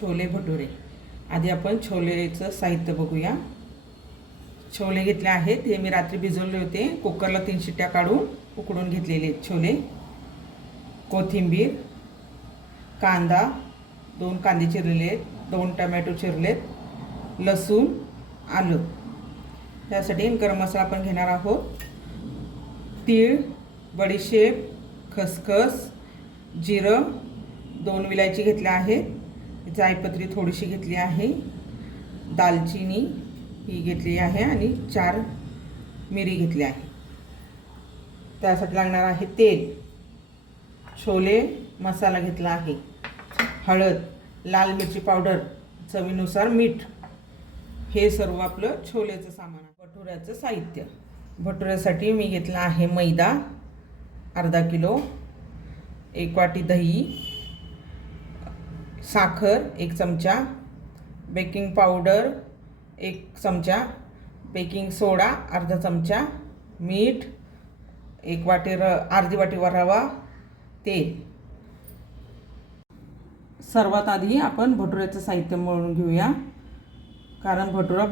छोले भटुरे. आधी आपण छोलेचं साहित्य बघूया. छोले घेतले आहेत. हे मी रात्री भिजवले होते. कुकरला तीन शिट्ट्या काढून उकडून घेतलेले छोले. कोथिंबीर कांदा दोन कांदे चिरलेले आहेत. दोन टमॅटो चिरलेत. लसूण आलं. त्यासाठी गरम मसाला आपण घेणार आहोत. तीळ बडीशेप खसखस जिरं दोन विलायची घेतल्या आहेत. जायपत्री थोडीशी घेतली आहे. दालचिनी ही घेतली आहे आणि चार मिरी घेतली आहे. त्यासाठी लागणार आहे तेल. छोले मसाला घेतला आहे. हळद लाल मिरची पावडर चवीनुसार मीठ. हे सर्व आपलं छोलेचं सामान आहे. भटुऱ्याचं साहित्य. भटुऱ्यासाठी मी घेतला आहे मैदा अर्धा किलो एक वाटी दही साखर एक चमचा. बेकिंग पावडर एक चमचा. बेकिंग सोडा अर्धा चमचा. मीठ एक वाटी र अर्धी वाटी वरावा. तेल. सर्वात आधी आपण भटुऱ्याचं साहित्य मळून घेऊया. कारण भटुरा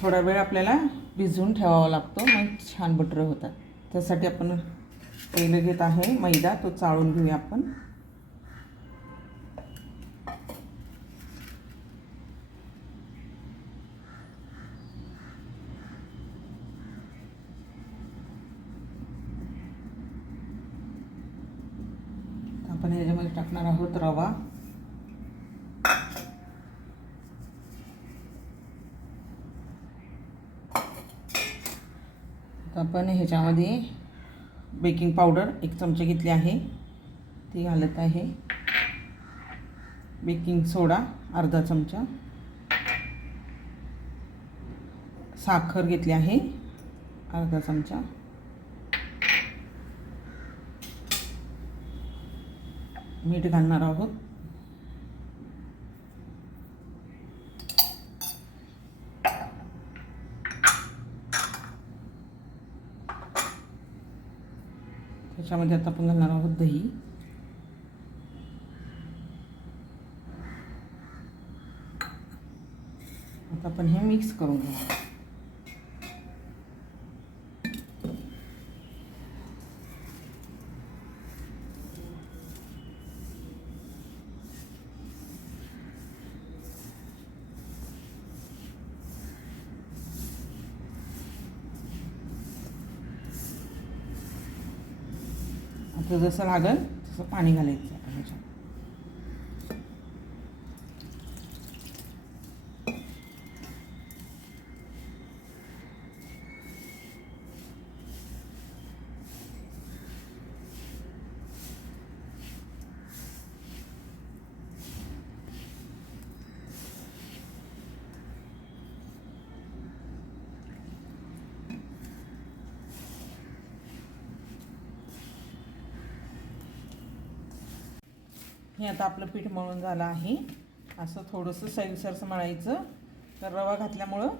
थोडा वेळ आपल्याला भिजवून ठेवावा लागतो. मग छान भटुरे होतात. त्यासाठी आपण पहिलं घेत आहे. मैदा तो चाळून घेऊया आपण आपण याच्यामध्ये टाकणार आहोत रवा. आपण ह्याच्यामध्ये बेकिंग पावडर एक चमचे घेतली आहे. ती घालत आहे. बेकिंग सोडा अर्धा चमचा. साखर घेतली आहे. अर्धा चमचा. मीठ घालणार आहोत. त्याच्यामध्ये आता आपण घालणार आहोत दही. आता आपण हे मिक्स करून घेऊ जसं लागेल तसं पाणी घालायचं आपण ह्याच्यात हे आता आपलं पीठ मळून झालं आहे. असं थोडंसं सैलसरसं मळायचं. तर रवा घातल्यामुळं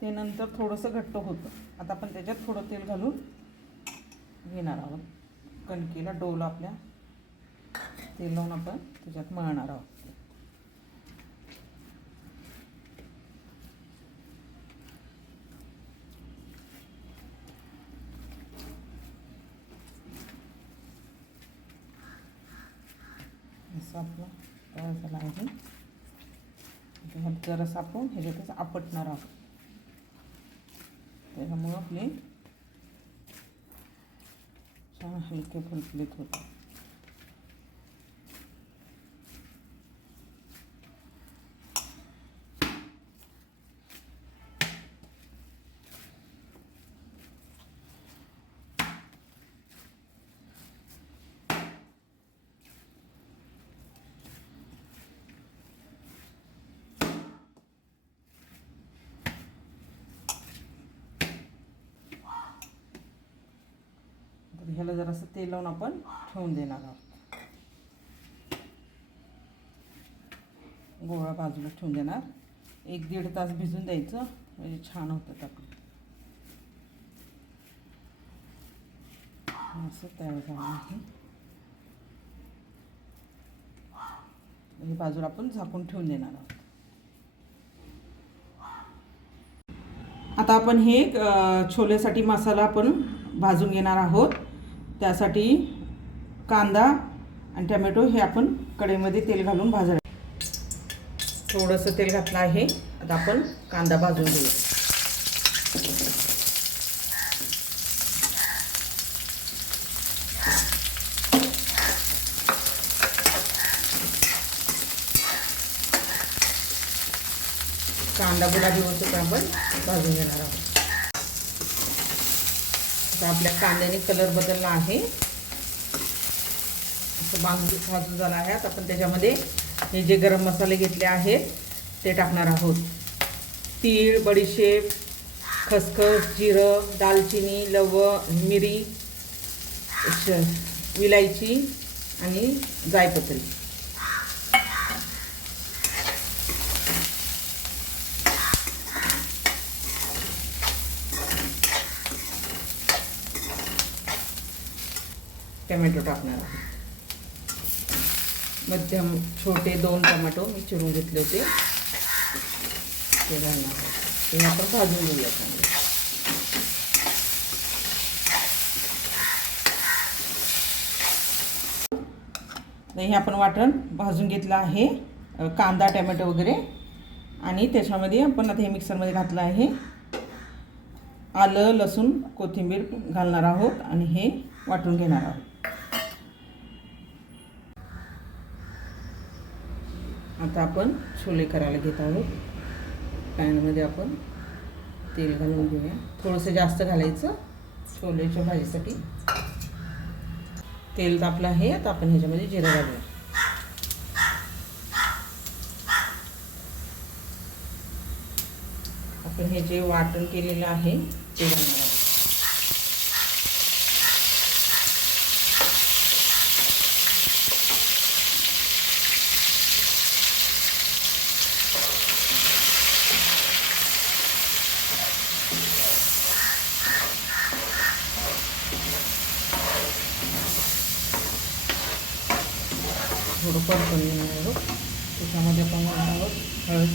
ते नंतर थोडंसं घट्ट होतं. आता आपण त्याच्यात थोडं तेल घालून घेणार आहोत. कणकीला डोल आपल्या. तेल लावून आपण त्याच्यात मळणार आहोत असं आपलं तयार आहे ह्यात जरासं आपण ह्याच्यातच आपटणार आहोत. त्याच्यामुळं आपले छान हलके फुलफुलीत होते ह्याला जरासं तेल लावून आपण ठेवून देणार आहोत. गोळा बाजूला ठेवून देणार. एक दीड तास भिजून द्यायचं. म्हणजे छान होतं आपलं. असं तयार झालं आहे. बाजूला आपण झाकून ठेवून देणार आहोत. आता आपण हे छोल्यासाठी मसाला आपण भाजून घेणार आहोत. त्यासाठी कांदा आणि टमॅटो हे आपण कढईमध्ये तेल घालून भाजणार थोडंसं तेल घातलं आहे. आता आपण कांदा भाजून घेऊ. कांदा गुलाबी होतो आपण भाजून घेणार आहोत. आता आपल्या कांद्याने कलर बदलला आहे. असं बांधून भाजून झाला आहे. आता आपण त्याच्यामध्ये हे जे गरम मसाले घेतले आहेत ते टाकणार आहोत. तीळ बडीशेप खसखस जिरं दालचिनी लव मिरी श विलायची आणि जायपत्री टमॅटो टाकणार आहे. मध्यम छोटे दोन टमॅटो मी चिरून घेतले होते. ते घालणार ते आपण भाजून घेऊया चांगले. तर हे आपण वाटण भाजून घेतलं आहे. कांदा टमॅटो वगैरे. आणि त्याच्यामध्ये आपण आता हे मिक्सरमध्ये घातलं आहे. आलं लसूण कोथिंबीर घालणार आहोत आणि हे वाटून घेणार आहोत. आता आपण छोले करायला घेत आहोत. पॅनमध्ये आपण तेल घालून घेऊया. थोडंसं जास्त घालायचं छोलेच्या भाजीसाठी. तेल तापलं आहे. आता आपण ह्याच्यामध्ये जिरं घालूया. आपण हे जे वाटण केलेलं आहे ते घालणार आहोत थोडं आहे त्याच्यामध्ये आपण घालणार आहोत. हळद.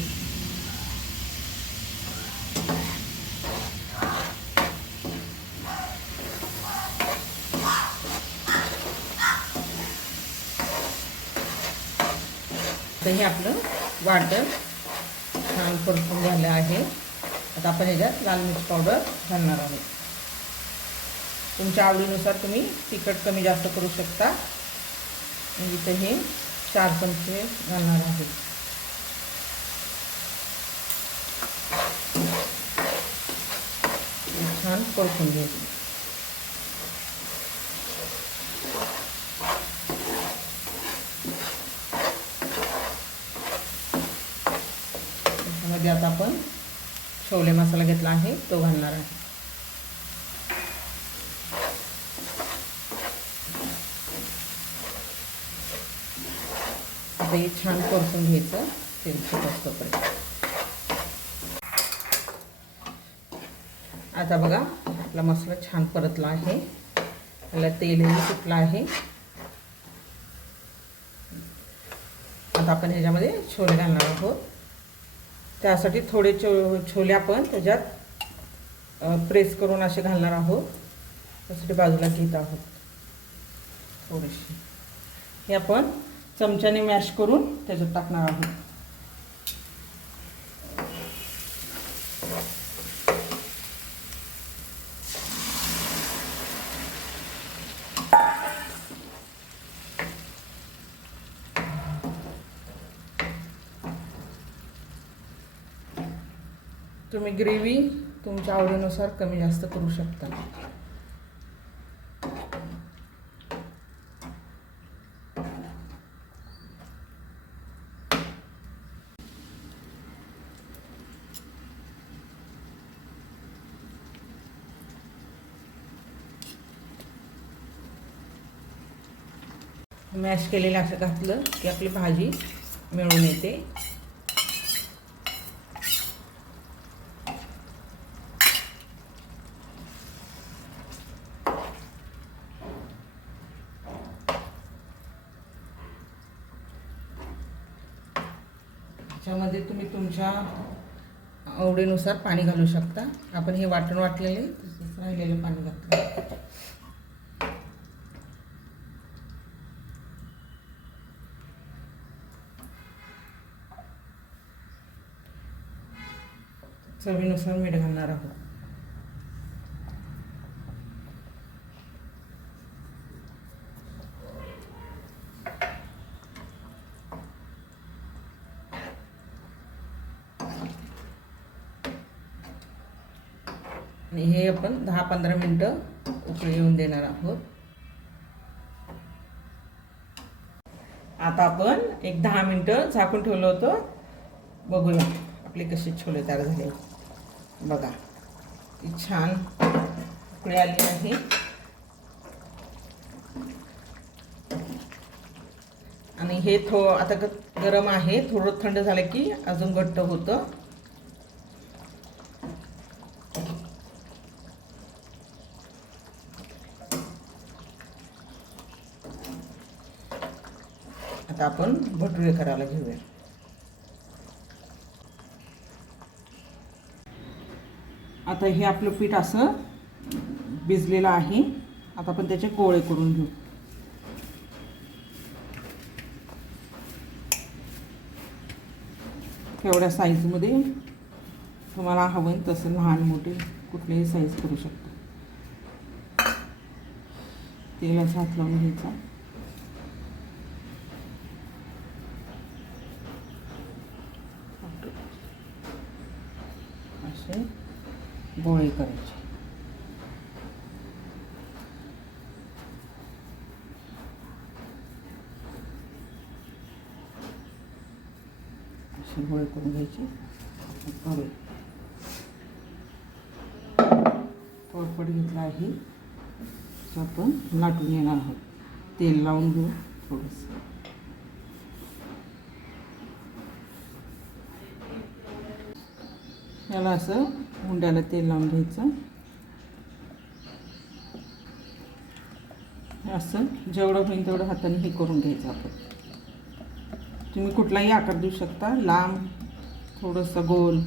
तर हे आपलं वाटण छान परतून झालं आहे. आता आपण ह्याच्यात लाल मिरच पावडर घालणार आहोत. तुमच्या आवडीनुसार तुम्ही तिखट कमी जास्त करू शकता. आणि इथं हे चार चमचे घालणार आहे. छान परतून घ्यायचं. त्याच्यामध्ये आता आपण छोले मसाला घेतला आहे तो घालणार आहे. आता छान परतून घ्यायचं तेल सुटत आता बघा आपला मसाला छान परतला आहे. त्याला तेलही सुटलं आहे. आता आपण ह्याच्यामध्ये छोले घालणार आहोत. त्यासाठी थोडे चो छोले आपण त्याच्यात प्रेस करून असे घालणार आहोत. त्यासाठी बाजूला घेत आहोत. थोडेसे. हे आपण चमच्याने मॅश करून त्याच्यात टाकणार आहोत. तुम्ही ग्रेव्ही तुमच्या आवडीनुसार कमी जास्त करू शकता. मॅश केलेलं असं घातलं की आपली भाजी मिळून येते. ह्याच्यामध्ये तुम्ही तुमच्या आवडीनुसार पाणी घालू शकता. आपण हे वाटण वाटलेले तसंच राहिलेलं पाणी घातलं. चवीनुसार मीठ घालणार आहोत. आणि हे आपण दहा पंधरा मिनटं उकळी येऊन देणार आहोत. आता आपण एक दहा मिनटं झाकून ठेवलं होतं. बघूया आपले कसे छोले तयार झाले. बघा ती छान उकळी आली आहे. आणि हे थो आता ग- गरम आहे थोडं थंड झालं की अजून घट्ट होतं. आता आपण भटुरे करायला घेऊया. आता हे आपलं पीठ असं भिजलेलं आहे. आता आपण त्याचे गोळे करून घेऊ. तेवढ्या साईजमध्ये तुम्हाला हवं तसं लहान मोठे कुठलेही साईज करू शकता. तेलाचा हात लावून घ्यायचा. असे. गोळे करायचे. असे गोळे करून घ्यायचे. करू पोळपट घेतला आहे. तो आपण लाटून येणार आहोत. तेल लावून घेऊ थोडंसं. याला असं मुंड्याला तेल लावून घ्यायचं. असं जेवढं होईल तेवढं हाताने हे करून घ्यायचं आपण. तुम्ही कुठलाही आकार देऊ शकता. लांब थोडंसं गोल.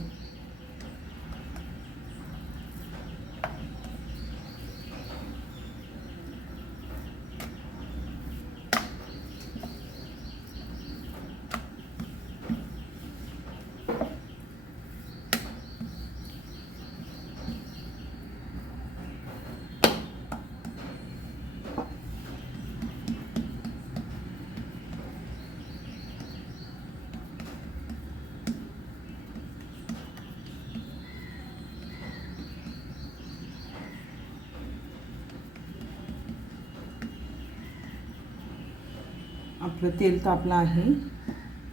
आपलं तेल तापलं आहे.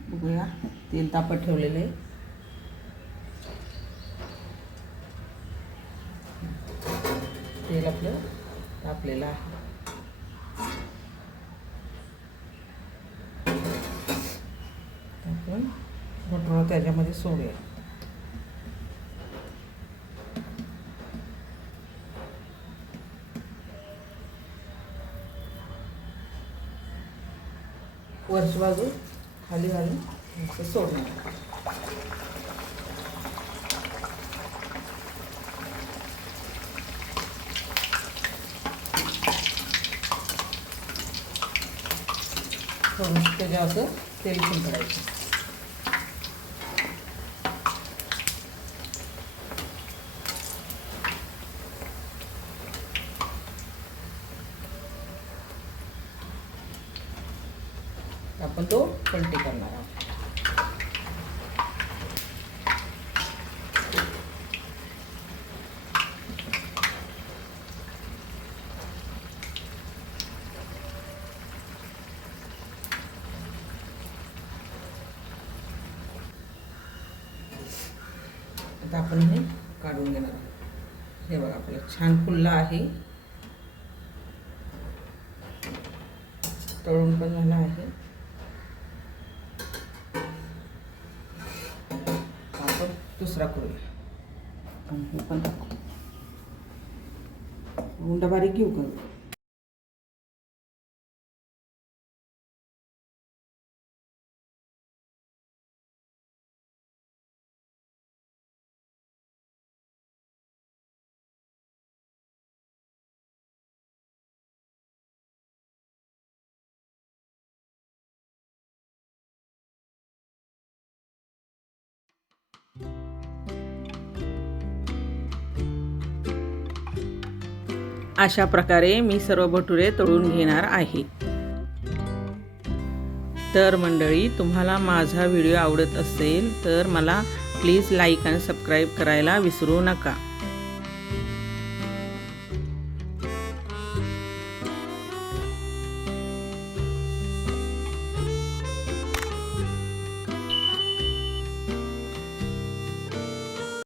बघूया तेल तापत ठेवलेलं आहे. तेल आपलं तापलेलं आहे. आपण भटुरं त्याच्यामध्ये सोडूया. वरची बाजू खाली घालून असं सोडणार थोडं त्याच्या असं तेल शिंपडायचं आपण तो पलटी करणार आहोत आता आपण हे काढून घेणार आहोत. हे बघा आपलं छान फुललं आहे. तळून पण झालं आहे. आपण दुसरा करूया. आणि हे पण उंडा बारीक घेऊ का? अशा प्रकारे मी सर्व भटुरे तळून घेणार आहे. तर मंडळी तुम्हाला माझा व्हिडिओ आवडत असेल तर मला प्लीज लाईक आणि सबस्क्राईब करायला विसरू नका.